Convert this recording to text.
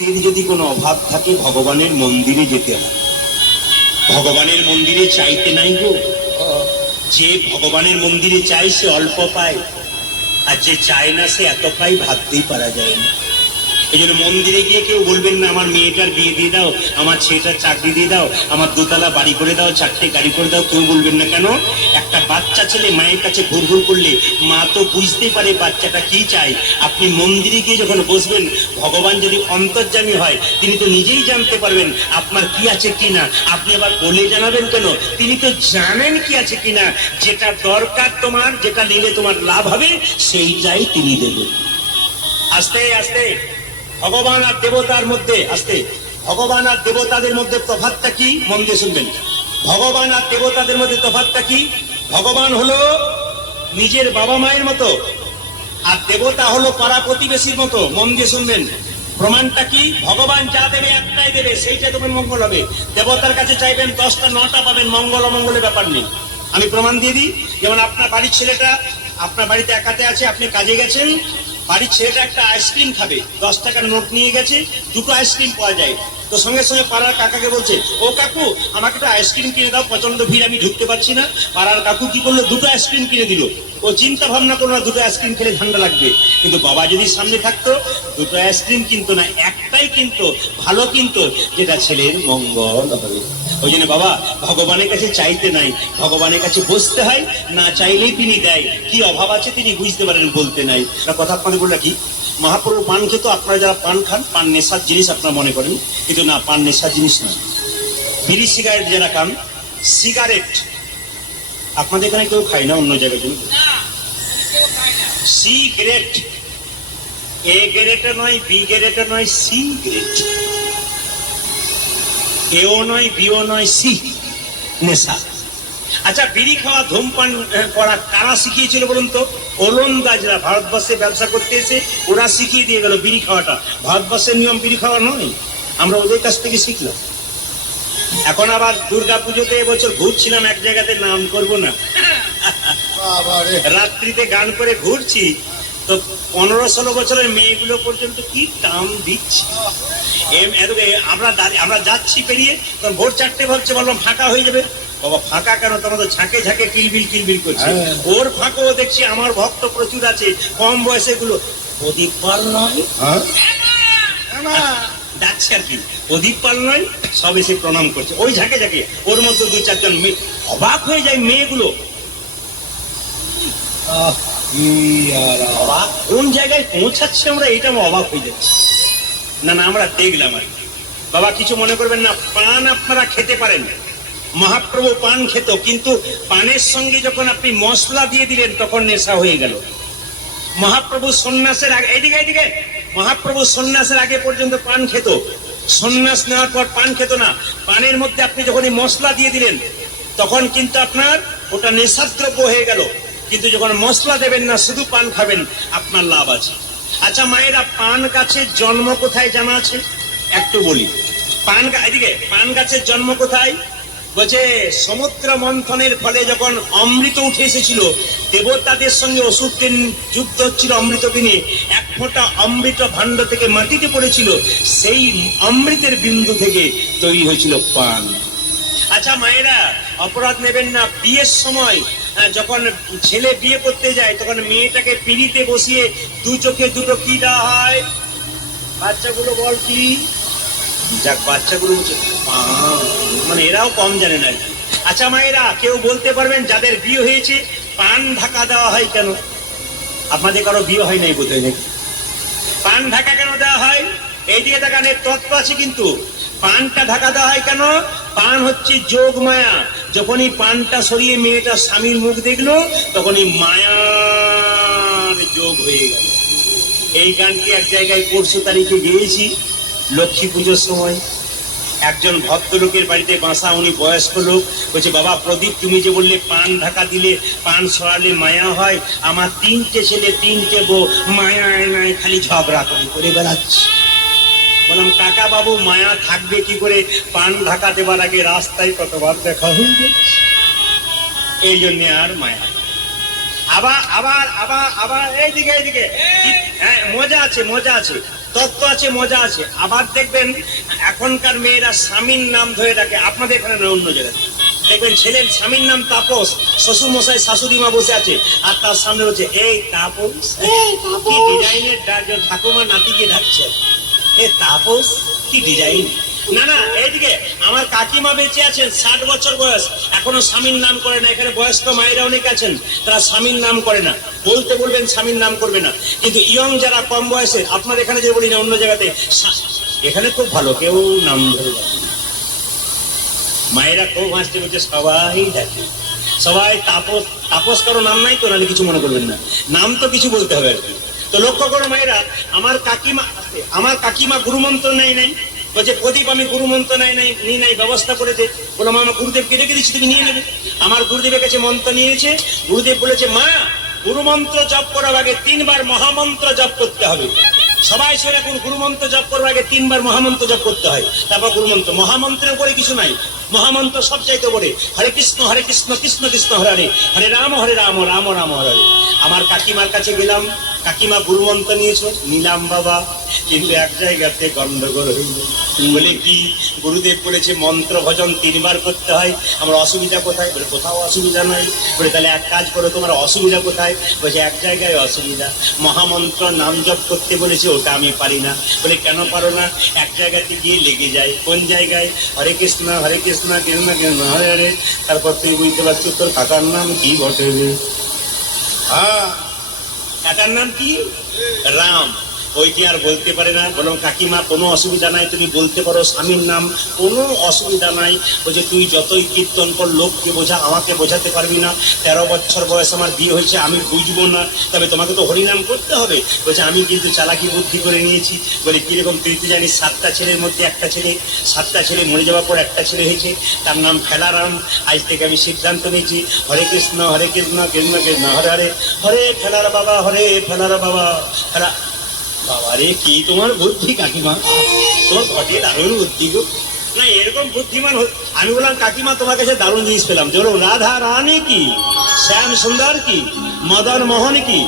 ভক্তের যদি কোনো অভাব থাকে ভগবানের মন্দিরে যেতে হয়। ভগবানের মন্দিরে চাইতে নাই গো, যে ভগবানের মন্দিরে চায় সে অল্প পায়, আর যে চায় না সে এত পায় ভাবতেই পারা যায় না। এই জন্য মন্দিরে গিয়ে কেউ বলবেন না আমার মেয়েটার বিয়ে দিয়ে দাও, আমার ছেলেটার চাকরি দিয়ে দাও, আমার দোতলা বাড়ি করে দাও, 4টে গাড়ি করে দাও, কেউ বলবেন না। কেন? একটা বাচ্চা ছেলে মায়ের কাছে ঘুর ঘুর করলে মা তো বুঝতে পারে বাচ্চাটা কি চায়। আপনি মন্দিরে গিয়ে যখন বসবেন, ভগবান যদি অন্তর্যামী হয় তিনি তো নিজেই জানতে পারবেন আপনার কি আছে কিনা। আপনি আবার বলে জানাবেন কেন? তিনি তো জানেন কি আছে কিনা। যেটা দরকার তোমার, যেটা নিলে তোমার লাভ হবে, সেইটাই তিনি দেবেন। আস্তে আস্তে ভগবান আর দেবতার মধ্যে, আস্তে ভগবান আর দেবতাদের মধ্যে তফাৎটা কি? মন দিয়ে শুনবেন। ভগবান আর দেবতাদের মধ্যে তফাৎটা কি? ভগবান হলো নিজের বাবা মায়ের মতো, আর দেবতা হলো পাড়া প্রতিবেশীর মতো। মন দিয়ে শুনবেন। প্রমাণটা কি? ভগবান যা দেবে একটাই দেবে, সেইটা তোমার মঙ্গল হবে। দেবতার কাছে চাইবেন 10টা 9টা পাবেন, মঙ্গল অমঙ্গলের ব্যাপার নেই। আমি প্রমাণ দিয়ে দিই। যেমন আপনার বাড়ির ছেলেটা আপনার বাড়িতে একাতে আছে, আপনি কাজে গেছেন, বাড়ির ছেলেটা একটা আইসক্রিম খাবে, 10 টাকার নোট নিয়ে গেছে, 2টো আইসক্রিম পাওয়া যায়। তো সঙ্গে সঙ্গে পাড়ার কাকাকে বলছে, ও কাকু আমাকে একটা আইসক্রিম কিনে দাও, প্রচন্ড ভিড়, আমি ঢুকতে পারছি না। পাড়ার কাকু কি করলো? 2টো আইসক্রিম কিনে দিল। ও চিন্তা ভাবনা করলো না 2টো আইসক্রিম খেলে ঠান্ডা লাগবে। কিন্তু বাবা যদি সামনে থাকতো, 2টো আইসক্রিম কিনতো না, একটাই কিনতো, ভালো কিনতো, যেটা ছেলের মঙ্গল হবে। ওই জন্য বাবা ভগবানের কাছে চাইতে নাই, ভগবানের কাছে বসতে হয়, না চাইলেই তিনি দেয়। কি অভাব আছে তিনি বুঝতে পারেন, বলতে নাই। কথা আপনাদের বললা কি, মহাপ্রভু পান খেত। আপনারা যারা পান খান, পান নেশার জিনিস আপনারা মনে করেন, কিন্তু না, পান নেশার জিনিস না। বিড়ি সিগারেট যারা খান, সিগারেট আপনাদের এখানে কেউ খায় না, অন্য জায়গায় জন্য সিগারেট, এ গ্রেটে নয়, বি গ্রেটে নয়, সিগারেট, এও নয়, বিও নয়, সি, নেশা। আচ্ছা, বিড়ি খাওয়া ধূমপান করা কারা শিখিয়েছিল বলুন তো? ওলন্দাজরা ভারতবর্ষে ব্যবসা করতে এসে ওরা শিখিয়ে দিয়ে গেল বিড়ি খাওয়াটা। ভারতবর্ষের নিয়ম বিড়ি খাওয়া নয়, আমরা ওদের কাছ থেকে শিখলাম। এখন আবার দুর্গা পুজোতে এবছর ঘুরছিলাম এক জায়গাতে, নাম করব না, রাত্রিতে গান করে ঘুরছি, তো 15-16 বছরের মেয়েগুলো পর্যন্ত কি টান দিচ্ছে। আমরা যাচ্ছি পেরিয়ে, তখন ভোর 4টে ভাবছে, বললাম ফাঁকা হয়ে যাবে। বাবা ফাঁকা কেন? তোমার তো ঝাঁকে ঝাঁকে কিলবিল কিলবিল করছে। ওর ফাঁকও দেখছি আমার ভক্ত প্রচুর আছে, কম বয়সে গুলো। প্রদীপ পাল নয়, যাচ্ছে আর কি, প্রদীপ পাল নয়, সব এসে প্রণাম করছে ওই ঝাঁকে ঝাঁকে। ওর মধ্যে 2-4 জন মেয়ে, অবাক হয়ে যায় মেয়েগুলো। কোন জায়গায় পৌঁছাচ্ছে আমরা, এটা আমরা অবাক হয়ে যাচ্ছি। না না, আমরা দেখলাম আর কি। বাবা কিছু মনে করবেন না, পান আপনারা খেতে পারেন। মহাপ্রভু পান খেত, কিন্তু পানের সঙ্গে যখন আপনি মশলা দিয়ে দিলেন তখন নেশা হয়ে গেল। মহাপ্রভু সন্ন্যাসের আগে, এইদিকে মহাপ্রভু সন্ন্যাসের আগে পর্যন্ত পান খেত, সন্ন্যাস নেওয়ার পর পান খেত না। পানের মধ্যে আপনি যখন মশলা দিয়ে দিলেন তখন কিন্তু আপনার ওটা নেশাদ্রব্য হয়ে গেল। কিন্তু যখন মশলা দেবেন না, শুধু পান খাবেন, আপনার লাভ আছে। আচ্ছা মায়েরা, পান গাছের জন্ম কোথায় জানা আছে? একটু বলি। পান গাছের জন্ম কোথায়? বলছে সমুদ্র মন্থনের ফলে যখন অমৃত উঠে এসেছিল, দেবতাদের সঙ্গে অসুরদের যুদ্ধ হচ্ছিল অমৃত দিনে, 1 ফোঁটা অমৃত ভাণ্ড থেকে মাটিতে পড়েছিল, সেই অমৃতের বিন্দু থেকে তৈরি হয়েছিল পান। আচ্ছা মায়েরা, অপরাধ নেবেন না, বিয়ের সময় যখন ছেলে বিয়ে করতে যায় তখন মেয়েটাকে পিঁড়িতে বসিয়ে 2 চোখে 2টো কি দেওয়া হয়? বাচ্চাগুলো বল কি? যাক, বাচ্চাগুলো মানে এরাও কম জানে না। আচ্ছা মায়েরা, কেউ বলতে পারবেন যাদের বিয়ে হয়েছে পান ঢাকা দেওয়া হয় কেন? আপনাদের কারো বিয়ে হয় নাই বোধহয়, নাকি? পান ঢাকা কেন দেওয়া হয়? এইদিকে দেখানের তত্ত্ব আছে, কিন্তু পানটা ঢাকা দেওয়া হয় কেন? পান হচ্ছে যোগ মায়া। যখনই পানটা সরিয়ে মেয়েটা স্বামীর মুখ দেখলো, তখনই মায়ার যোগ হয়ে গেল। এই গানটি এক জায়গায় 25 তারিখে গেয়েছি, লক্ষ্মী পুজোর সময়। একজন ভদ্রলোকের বাড়িতে বাসা, উনি বয়স্ক লোক, বলছে বাবা প্রদীপ, তুমি যে বললে পান ঢাকা দিলে পান সরালে মায়া হয়, আমার 3টে ছেলে 3টে বউ মায়ায় নাই খালি ঝগড়া করে বেড়াচ্ছে। বললাম কাকা বাবু, মায়া থাকবে কি করে? পান ঢাকা দেবার আগে রাস্তায় কতবার দেখা হয়ে যাচ্ছে, এই জন্য আর মায়া। আবার আবার আবার আবার এইদিকে, হ্যাঁ মজা আছে। তত্ত্ব আছে, মজা আছে। আবার দেখবেন এখনকার মেয়েরা স্বামীর নাম ধরে ডাকে, আপনাদের এখানে নয়, অন্য জায়গায় দেখবেন ছেলের স্বামীর নাম তাপস, শ্বশুর মশাই শাশুড়ি মা বসে আছে আর তার সামনে হচ্ছে এই তাপস। কি ডিজাইনের ডাক, ঠাকুমা নাতিকে ডাকছে এ তাপস, কি ডিজাইন। না না, এইদিকে আমার কাকিমা বেঁচে আছেন, 60 বছর বয়স, এখনো স্বামীর নাম করে না। এখানে বয়স্ক মায়েরা অনেক আছেন, তারা স্বামীর নাম করে না। বলতে বলবেন স্বামীর নাম করবে না, কিন্তু ইয়ং যারা কম বয়সের, আপনার এখানে যে বলি না, অন্য জায়গাতে এখানে খুব ভালো, কেউ নাম ধরে ডাকে না। মায়েরা খুব হাসতে বলছে, সবাই ডাকে, সবাই তাপস। তাপস কারো নাম নাই তো, নাহলে কিছু মনে করবেন না, নাম তো কিছু বলতে হবে আর কি। তো লক্ষ্য করো মায়েরা, আমার কাকিমা গুরুমন্ত্র নেয় নাই, বলছে প্রদীপ আমি গুরুমন্ত্র নিয়ে নাই, ব্যবস্থা করে দে। বললাম আমার গুরুদেবকে রেখে দিচ্ছি, তুমি নিয়ে নেবে। আমার গুরুদেবের কাছে মন্ত্র নিয়েছে, গুরুদেব বলেছে মা গুরুমন্ত্র জপ করার আগে 3 বার মহামন্ত্র জপ করতে হবে। সবাই সে এখন গুরুমন্ত্র জপ করবার আগে 3 বার মহামন্ত্র জপ করতে হয়, তারপর গুরুমন্ত্র। মহামন্ত্রের উপরে কিছু নাই, মহামন্ত্র সব চাইতে বলে হরে কৃষ্ণ কৃষ্ণ কৃষ্ণ হরে হরে, হরে রাম রাম রাম হরে হরে। আমার কাকিমার কাছে গেলাম, কাকিমা গুরুমন্ত্র নিয়েছো, নিলাম বাবা, কিন্তু এক জায়গাতে গন্ডগোল হইল। বলে কি? গুরুদেব বলেছে মন্ত্র ভজন 3 বার করতে হয়, আমার অসুবিধা কোথায়? বলে কোথাও অসুবিধা নয়। বলে তাহলে এক কাজ করো, তোমার অসুবিধা কোথায়? বলছে এক জায়গায় অসুবিধা, মহামন্ত্র নাম জপ করতে বলেছে, ওটা আমি পারি না। বলে কেন পারো না? এক জায়গাতে গিয়ে লেগে যায়। কোন জায়গায়? হরে কৃষ্ণ কৃষ্ণ কৃষ্ণ হরে হরে। তারপর তুই বুঝতে পারছো তোর কাকার নাম কি বটে? হ্যাঁ, কাকার নাম কি? রাম। ওইটি আর বলতে পারে না। বললাম কাকিমা কোনো অসুবিধা নাই, তুমি বলতে পারো স্বামীর নাম, কোনো অসুবিধা নাই। বলছে তুই যতই কীর্তন কর, লোককে বোঝা, আমাকে বোঝাতে পারবি না। 13 বছর বয়স আমার বিয়ে হয়েছে, আমি বুঝবো না, তবে তোমাকে তো হরিনাম করতে হবে। বলছে আমি কিন্তু চালাকি বুদ্ধি করে নিয়েছি। বলে কিরকম? তুই তো জানিস 7টা ছেলের মধ্যে একটা ছেলে, 7টা ছেলে মরে যাওয়ার পর একটা ছেলে হয়েছে, তার নাম ফেলারাম। আজ থেকে আমি সিদ্ধান্ত নিয়েছি হরে কৃষ্ণ কৃষ্ণ কৃষ্ণ হরে হরে, হরে ফেলার বাবা, হরে ফেলার বাবা ফেলা। বাবা রে, কি তোমার বুদ্ধি কাকিমা, তোমার ঘটে দারুণ বুদ্ধি গো। না এরকম বুদ্ধিমান। আমি বললাম কাকিমা তোমার কাছে দারুণ জিনিস পেলাম। যে রাধা রানী কি, শ্যাম সুন্দর কি, মদন মোহন কি,